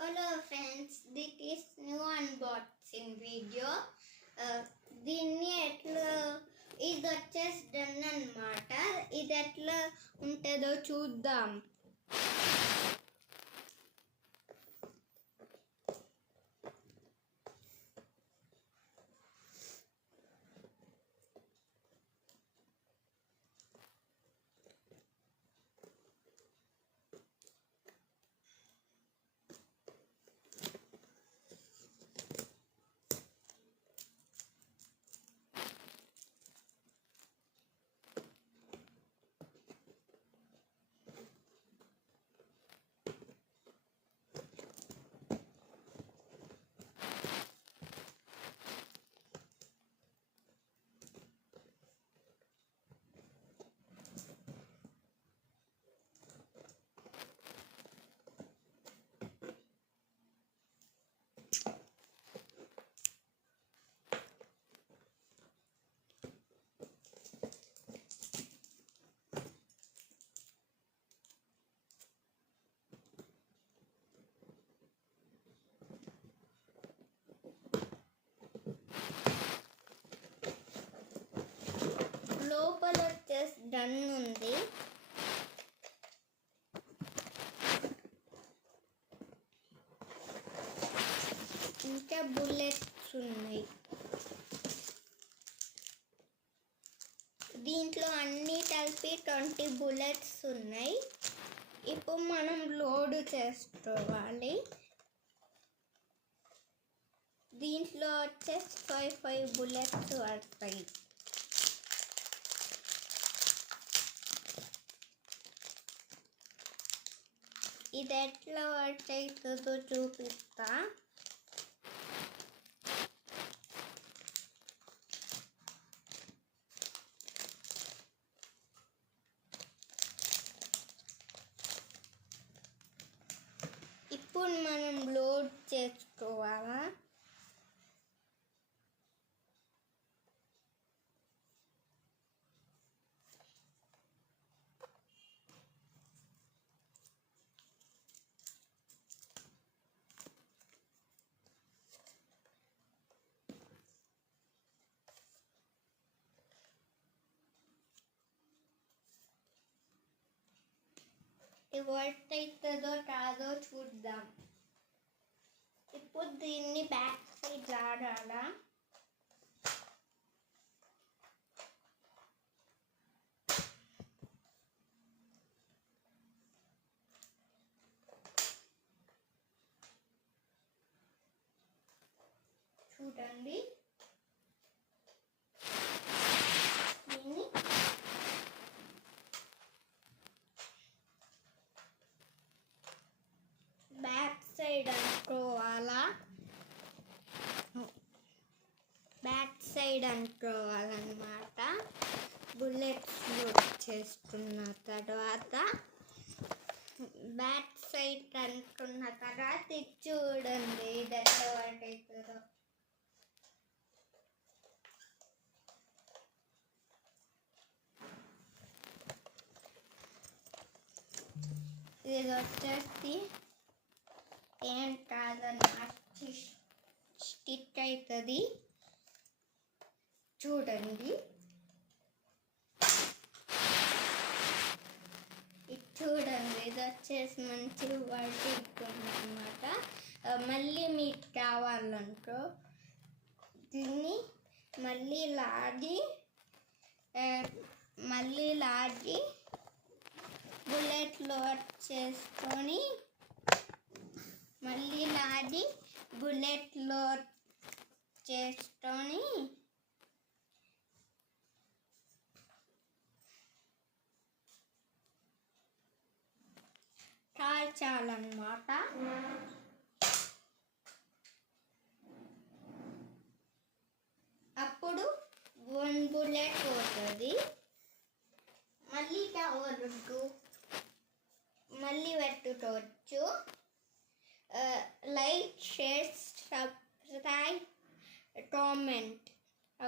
Hello friends, this is new unboxing video. దీన్ని ఎట్లా ఇది వచ్చేసి డన్ అన్నమాట. ఇది ఎట్లా ఉంటుందో చూద్దాం. లోపల వచ్చేసి డన్ ఉంది. ఇంకా బుల్లెట్స్ ఉన్నాయి. దీంట్లో అన్నీ కలిపి 20 బుల్లెట్స్ ఉన్నాయి. ఇప్పుడు మనం లోడ్ చేసుకోవాలి. దీంట్లో వచ్చేసి 5 బుల్లెట్స్ పడతాయి. ఇది ఎట్లా వర్క్ అవుతుందో చూపిస్తా. ఇప్పుడు మనం లోడ్ చేసుకోవాలా. వర్క్ అవుతుందో కాదో చూద్దాం. ఇప్పుడు దీన్ని బ్యాక్ సైడ్ లాగాలా. చూడండి, దీన్ని బ్యాక్ సైడ్ అనుకోవాలా. బ్యాక్ సైడ్ అనుకోవాలన్నమాట. బుల్లెట్స్ లోడ్ చేసుకున్న తర్వాత బ్యాక్ సైడ్ అనుకున్న తర్వాత ఇది చూడండి, ఇది ఎట్లా వర్క్ అవుతుందో. ఇది వచ్చేసి ఏం కాదని స్టిక్ అవుతుంది. చూడండి, ఇది వచ్చేసి మంచి వర్క్ అవుతుంది అన్నమాట. మళ్ళీ మీకు కావాలనుకో దీన్ని మళ్ళీ లాగి బుల్లెట్ లోడ్ చేసుకొని మళ్ళీ లాగి బుల్లెట్ లోడ్ చేసుకొని కాల్చాలన్నమాట.